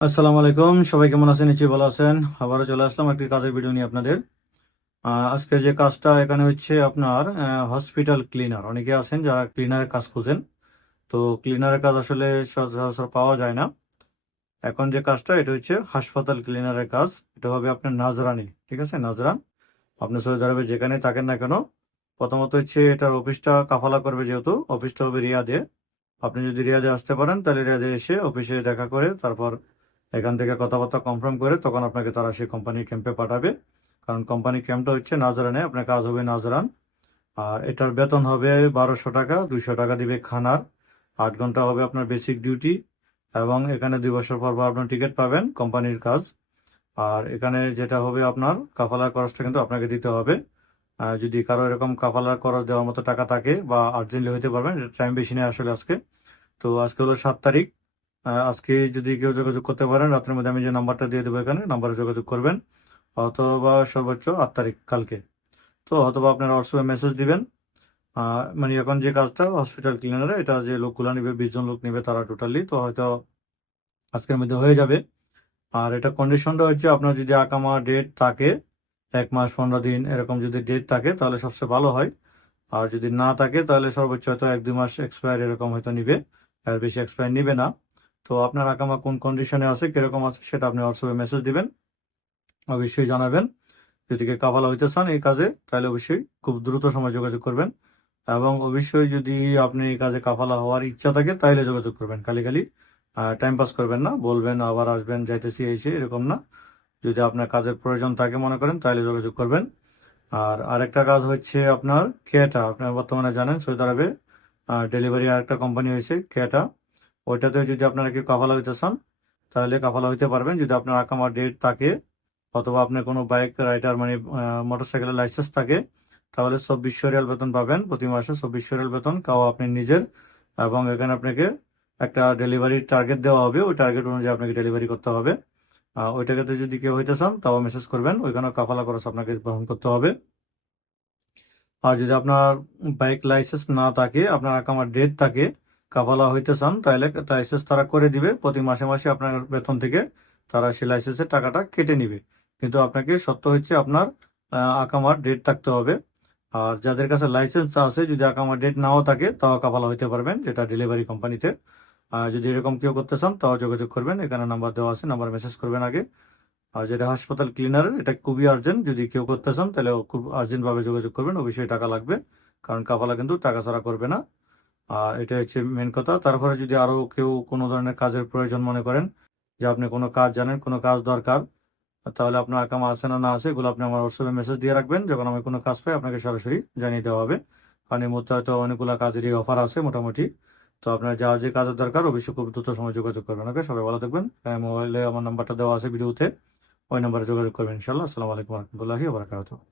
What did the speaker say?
আসসালামু আলাইকুম। সবাই কেমন আছেন? নিশ্চয়ই ভালো আছেন। আবারও চলে আসলাম একটি কাজের ভিডিও নিয়ে আপনাদের। আজকে যে কাজটা এখানে হচ্ছে আপনার হসপিটাল ক্লিনার অনেকে আছেন যারা ক্লিনারের কাজ খুঁজেন। তো ক্লিনারের কাজ আসলে সচরাচর পাওয়া যায় না। এখন যে কাজটা, এটা হচ্ছে হাসপাতাল ক্লিনারের কাজ। এটা হবে আপনার নাজরানি, ঠিক আছে? নাজরান। আপনি সৌদি আরবে যেখানে থাকেন না কেন। প্রথমত হচ্ছে এটার অফিসটা কাফালা করবে যেহেতু। অফিসটা হবে রিয়াদে। আপনি যদি রিয়াদে আসতে পারেন, তাহলে রিয়াদে এসে অফিসে দেখা করে, তারপর এখান থেকে কথাবার্তা কনফার্ম করে তখন আপনাকে তারা সেই কোম্পানির ক্যাম্পে পাঠাবে। কারণ কোম্পানি ক্যাম্পটা হচ্ছে নাজরানে, আপনার কাজ হবে নাজরান। আর এটার বেতন হবে বারোশো টাকা, দুইশো টাকা দিবে খানার। আট ঘণ্টা হবে আপনার বেসিক ডিউটি এবং এখানে দুই বছর পর পর আপনার টিকিট পাবেন কোম্পানির কাজ। আর এখানে যেটা হবে আপনার, কাফালার খরচটা কিন্তু আপনাকে দিতে হবে। যদি কারও এরকম কাফালার খরচ দেওয়ার মতো টাকা থাকে বা আর্জেন্টলি হইতে পারবেন টাইম বেশি নেই আসলে আজকে। তো আজকে হলো সাত তারিখ। আজকে যদি কেউ যোগাযোগ করতে পারেন, রাত্রের মধ্যে আমি যে নাম্বারটা দিয়ে দেবো এখানে, নাম্বারে যোগাযোগ করবেন। অথবা সর্বোচ্চ আট তারিখ কালকে। তো অথবা আপনারা হোয়াটসঅ্যাপে মেসেজ দিবেন। মানে এখন যে কাজটা হসপিটাল ক্লিনারে এটা যে লোকগুলো নিবে, বিশ জন লোক নিবে তারা টোটালি তো হয়তো আজকের মধ্যে হয়ে যাবে। আর এটা কন্ডিশনটা হচ্ছে আপনার যদি আকামা ডেট থাকে, এক মাস, পনেরো দিন, এরকম যদি ডেট থাকে, তাহলে সবচেয়ে ভালো হয়। আর যদি না থাকে, তাহলে সর্বোচ্চ হয়তো এক, দুই মাস এক্সপায়ার এরকম হয়তো নিবে। আর বেশি এক্সপায়ার নিবে না। তো আপনার আকামা কোন কন্ডিশনে আছে, কীরকম আছে সেটা আপনি হোয়াটসঅ্যাপে মেসেজ দিবেন। অবশ্যই জানাবেন। যদি কাফালা হইতে চান এই কাজে, তাহলে অবশ্যই খুব দ্রুত সময় যোগাযোগ করবেন। এবং অবশ্যই যদি আপনি এই কাজে কাফালা হওয়ার ইচ্ছা থাকে তাহলে যোগাযোগ করবেন। খালি খালি টাইম পাস করবেন না। বলবেন, আবার আসবেন, যাইতেছি এসে এরকম না। যদি আপনার কাজের প্রয়োজন থাকে মনে করেন তাহলে যোগাযোগ করবেন। আর আরেকটা কাজ হচ্ছে আপনার কেটা আপনার বর্তমানে জানেন সৌদি আরবে ডেলিভারি আরেকটা কোম্পানি হয়েছে কেটা ওইটাতে যদি আপনারা কেউ কাফালা হইতে চান তাহলে কাফালা হইতে পারবেন। যদি আপনার আকামা ডেট থাকে অথবা আপনার কোনো বাইক রাইডার মানে মোটরসাইকেলের লাইসেন্স থাকে তাহলে চব্বিশশো রিয়াল বেতন পাবেন। প্রতি মাসে চব্বিশশো রিয়াল বেতন কাও আপনি নিজের এবং এখানে আপনাকে একটা ডেলিভারি টার্গেট দেওয়া হবে। ওই টার্গেট অনুযায়ী আপনাকে ডেলিভারি করতে হবে। আহ, ওই যদি কেউ হইতে চান তাও মেসেজ করবেন। ওইখানে কাফালা খরচ আপনাকে বহন করতে হবে। আর যদি আপনার বাইক লাইসেন্স না থাকে আপনার আকামার ডেট থাকে কাফালা হইতে চান তাহলে লাইসেন্স তারা করে দিবে। প্রতি মাসে মাসে আপনার বেতন থেকে তারা সেই লাইসেন্সের টাকাটা কেটে নিবে। কিন্তু আপনাকে সত্য হচ্ছে আপনার আকামার ডেট থাকতে হবে। আর যাদের কাছে লাইসেন্স আছে, যদি আকামার ডেট নাও থাকে, তাও কাফালা হইতে পারবেন, যেটা ডেলিভারি কোম্পানিতে আর যদি এরকম কেউ করতে চান, তাও যোগাযোগ করবেন। এখানে নাম্বার দেওয়া আছে নাম্বার মেসেজ করবেন আগে। আর যেটা হাসপাতাল ক্লিনার এটা খুবই আর্জেন্ট যদি কেউ করতে চান, তাহলে খুব আর্জেন্টভাবে যোগাযোগ করবেন, অবশ্যই টাকা লাগবে। কারণ কাফালা কিন্তু টাকা ছাড়া করবে না। আর এটা হচ্ছে মেন কথা। তারপরে যদি আরও কেউ কোনো ধরনের কাজের প্রয়োজন মনে করেন, যে আপনি কোনো কাজ জানেন, কোনো কাজ দরকার, তাহলে আপনার আকামা আছে না না আছে, এগুলো আপনি আমার হোয়াটসঅ্যাপে মেসেজ দিয়ে রাখবেন। যখন আমি কোনো কাজ পাই, আপনাকে সরাসরি জানিয়ে দেওয়া হবে। কারণ এই মুহূর্তে হয়তো অনেকগুলো কাজেরই অফার আছে মোটামুটি। তো আপনার যার যে কাজের দরকার, অবশ্যই খুব দ্রুত সময় যোগাযোগ করবেন ওকে সবাই ভালো থাকবেন। এখানে মোবাইলে আমার নাম্বারটা দেওয়া আছে ভিডিওতে। ওই নাম্বারে যোগাযোগ করবেন ইনশাল্লাহ আসসালামু আলাইকুম রহমতুল্লাহি